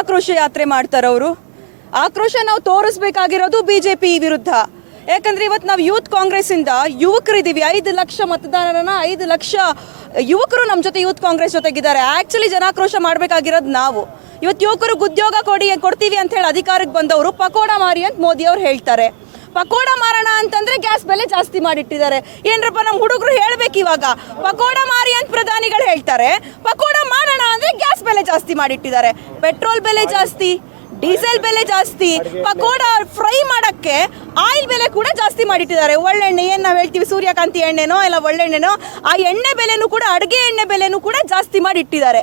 ಆಕ್ರೋಶ ಯಾತ್ರೆ ಮಾಡ್ತಾರೆ ಅವರು? ಆಕ್ರೋಶ ನಾವು ತೋರಿಸ್ಬೇಕಾಗಿರೋದು ಬಿಜೆಪಿ ವಿರುದ್ಧ. ಯಾಕಂದ್ರೆ ಇವತ್ತು ನಾವು ಯೂತ್ ಕಾಂಗ್ರೆಸ್ ಇಂದ ಯುವಕರಿದ್ದೀವಿ. ಐದು ಲಕ್ಷ ಮತದಾರರನ್ನ ಐದು ಲಕ್ಷ ಯುವಕರು ನಮ್ಮ ಜೊತೆ ಯೂತ್ ಕಾಂಗ್ರೆಸ್ ಜೊತೆಗಿದ್ದಾರೆ. ಆಕ್ಚುಲಿ ಜನಾಕ್ರೋಶ ಮಾಡಬೇಕಾಗಿರೋದು ನಾವು. ಇವತ್ತು ಯುವಕರಿಗೆ ಉದ್ಯೋಗ ಕೊಡಿ, ಕೊಡ್ತೀವಿ ಅಂತ ಹೇಳಿ ಅಧಿಕಾರಕ್ಕೆ ಬಂದವರು ಪಕೋಡ ಮಾರಿ ಅಂತ ಮೋದಿ ಅವ್ರು ಹೇಳ್ತಾರೆ. ಪಕೋಡ ಮಾರೋಣ ಅಂತಂದ್ರೆ ಗ್ಯಾಸ್ ಬೆಲೆ ಜಾಸ್ತಿ ಮಾಡಿಟ್ಟಿದ್ದಾರೆ. ಏನ್ರಪ್ಪ ನಮ್ಮ ಹುಡುಗರು ಹೇಳ್ಬೇಕು ಇವಾಗ. ಪಕೋಡ ಮಾರಿ ಅಂತ ಪ್ರಧಾನಿಗಳು ಹೇಳ್ತಾರೆ. ಪಕೋಡ ಮಾಡೋಣ ಗ್ಯಾಸ್ ಬೆಲೆ ಜಾಸ್ತಿ ಮಾಡಿಟ್ಟಿದ್ದಾರೆ. ಪೆಟ್ರೋಲ್ ಬೆಲೆ ಜಾಸ್ತಿ ಡೀಸೆಲ್ ಬೆಲೆ ಜಾಸ್ತಿ, ಪಕೋಡ ಫ್ರೈ ಮಾಡಕ್ಕೆ ಆಯಿಲ್ ಬೆಲೆ ಕೂಡ ಜಾಸ್ತಿ ಮಾಡಿಟ್ಟಿದ್ದಾರೆ. ಒಳ್ಳೆಣ್ಣೆ ಏನು ನಾವು ಹೇಳ್ತೀವಿ? ಸೂರ್ಯಕಾಂತಿ ಎಣ್ಣೆನೋ ಇಲ್ಲ ಒಳ್ಳೆಣ್ಣೆನೋ, ಆ ಎಣ್ಣೆ ಬೆಲೆನೂ ಕೂಡ, ಅಡುಗೆ ಎಣ್ಣೆ ಬೆಲೆನೂ ಕೂಡ ಜಾಸ್ತಿ ಮಾಡಿಟ್ಟಿದ್ದಾರೆ.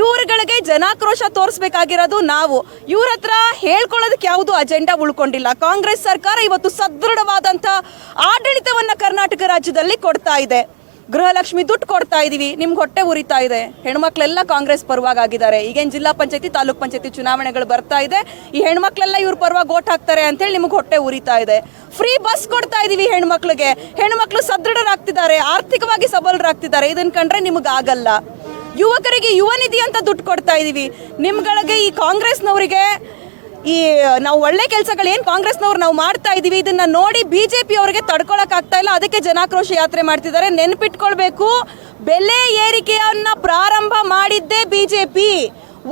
ಇವ್ರುಗಳಿಗೆ ಜನಾಕ್ರೋಶ ತೋರಿಸ್ಬೇಕಾಗಿರೋದು ನಾವು. ಇವ್ರ ಹತ್ರ ಹೇಳ್ಕೊಳ್ಳೋದಕ್ಕೆ ಯಾವುದು ಅಜೆಂಡಾ ಉಳ್ಕೊಂಡಿಲ್ಲ. ಕಾಂಗ್ರೆಸ್ ಸರ್ಕಾರ ಇವತ್ತು ಸದೃಢವಾದಂಥ ಆಡಳಿತವನ್ನ ಕರ್ನಾಟಕ ರಾಜ್ಯದಲ್ಲಿ ಕೊಡ್ತಾ ಇದೆ. ಗೃಹಲಕ್ಷ್ಮಿ ದುಡ್ಡು ಕೊಡ್ತಾ ಇದೀವಿ, ನಿಮ್ಗೆ ಹೊಟ್ಟೆ ಉರಿತಾ ಇದೆ. ಹೆಣ್ಮಕ್ಳೆಲ್ಲ ಕಾಂಗ್ರೆಸ್ ಪರವಾಗಿದ್ದಾರೆ ಈಗೇನು ಜಿಲ್ಲಾ ಪಂಚಾಯತಿ, ತಾಲೂಕ್ ಪಂಚಾಯತಿ ಚುನಾವಣೆಗಳು ಬರ್ತಾ ಇದೆ. ಈ ಹೆಣ್ಮಕ್ಳೆಲ್ಲ ಇವ್ರ ಪರವಾಗಿ ಓಟ್ ಹಾಕ್ತಾರೆ ಅಂತೇಳಿ ನಿಮ್ಗೆ ಹೊಟ್ಟೆ ಉರಿತಾ ಇದೆ. ಫ್ರೀ ಬಸ್ ಕೊಡ್ತಾ ಇದೀವಿ ಹೆಣ್ಮಕ್ಳಿಗೆ. ಹೆಣ್ಮಕ್ಳು ಸದೃಢರಾಗ್ತಿದ್ದಾರೆ, ಆರ್ಥಿಕವಾಗಿ ಸಬಲರಾಗ್ತಿದ್ದಾರೆ. ಇದನ್ನ ಕಂಡ್ರೆ ನಿಮ್ಗೆ ಆಗಲ್ಲ. ಯುವಕರಿಗೆ ಯುವ ನಿಧಿ ಅಂತ ದುಡ್ಡು ಕೊಡ್ತಾ ಇದೀವಿ. ನಿಮ್ಗಳಿಗೆ ಈ ಕಾಂಗ್ರೆಸ್ನವರಿಗೆ ಈ, ನಾವು ಒಳ್ಳೆ ಕೆಲಸಗಳು ಏನು ಕಾಂಗ್ರೆಸ್ನವ್ರು ನಾವು ಮಾಡ್ತಾ ಇದೀವಿ, ಇದನ್ನ ನೋಡಿ ಬಿಜೆಪಿ ಅವರಿಗೆ ತಡ್ಕೊಳಕ್ ಆಗ್ತಾ ಇಲ್ಲ, ಅದಕ್ಕೆ ಜನಾಕ್ರೋಶ ಯಾತ್ರೆ ಮಾಡ್ತಿದ್ದಾರೆ. ನೆನಪಿಟ್ಕೊಳ್ಬೇಕು, ಬೆಲೆ ಏರಿಕೆಯನ್ನ ಪ್ರಾರಂಭ ಮಾಡಿದ್ದೇ BJP.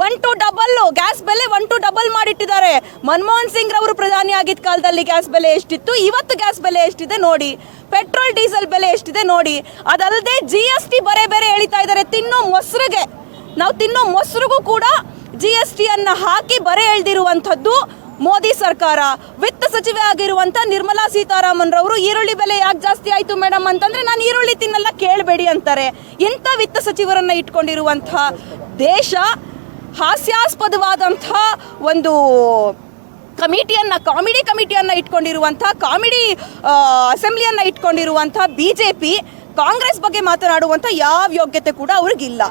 One two double gas ಬೆಲೆ ಒನ್ ಟು ಡಬಲ್ ಮಾಡಿಟ್ಟಿದ್ದಾರೆ. ಮನಮೋಹನ್ ಸಿಂಗ್ ರವರು ಪ್ರಧಾನಿ ಆಗಿದ್ದ ಕಾಲದಲ್ಲಿ ಗ್ಯಾಸ್ ಬೆಲೆ ಎಷ್ಟಿತ್ತು, ಇವತ್ತು ಗ್ಯಾಸ್ ಬೆಲೆ ಎಷ್ಟಿದೆ ನೋಡಿ. ಪೆಟ್ರೋಲ್ ಡೀಸೆಲ್ ಬೆಲೆ ಎಷ್ಟಿದೆ ನೋಡಿ. ಅದಲ್ಲದೆ ಜಿ ಎಸ್ ಟಿ ಬರೇ, ಬೇರೆ ಎಳಿತಾ ಇದ್ದಾರೆ, ತಿನ್ನೋ ಮೊಸರಿಗೆ. ನಾವು ತಿನ್ನೋ ಮೊಸರಿಗೂ ಕೂಡ ಜಿ ಎಸ್ ಟಿಯನ್ನು ಹಾಕಿ ಬರೆ ಎಳೆದಿರುವಂಥದ್ದು ಮೋದಿ ಸರ್ಕಾರ. ವಿತ್ತ ಸಚಿವೆ ಆಗಿರುವಂಥ ನಿರ್ಮಲಾ ಸೀತಾರಾಮನ್ ರವರು ಈರುಳ್ಳಿ ಬೆಲೆ ಯಾಕೆ ಜಾಸ್ತಿ ಆಯಿತು ಮೇಡಮ್ ಅಂತಂದ್ರೆ ನಾನು ಈರುಳ್ಳಿ ತಿನ್ನಲ್ಲ, ಕೇಳಬೇಡಿ ಅಂತಾರೆ. ಇಂಥ ವಿತ್ತ ಸಚಿವರನ್ನ ಇಟ್ಕೊಂಡಿರುವಂಥ ದೇಶ ಹಾಸ್ಯಾಸ್ಪದವಾದಂಥ ಒಂದು ಕಮಿಟಿಯನ್ನು, ಕಾಮಿಡಿ ಕಮಿಟಿಯನ್ನು ಇಟ್ಕೊಂಡಿರುವಂಥ, ಕಾಮಿಡಿ ಅಸೆಂಬ್ಲಿಯನ್ನ ಇಟ್ಕೊಂಡಿರುವಂಥ ಬಿ ಜೆ ಪಿ ಕಾಂಗ್ರೆಸ್ ಬಗ್ಗೆ ಮಾತನಾಡುವಂಥ ಯಾವ ಯೋಗ್ಯತೆ ಕೂಡ ಅವ್ರಿಗಿಲ್ಲ.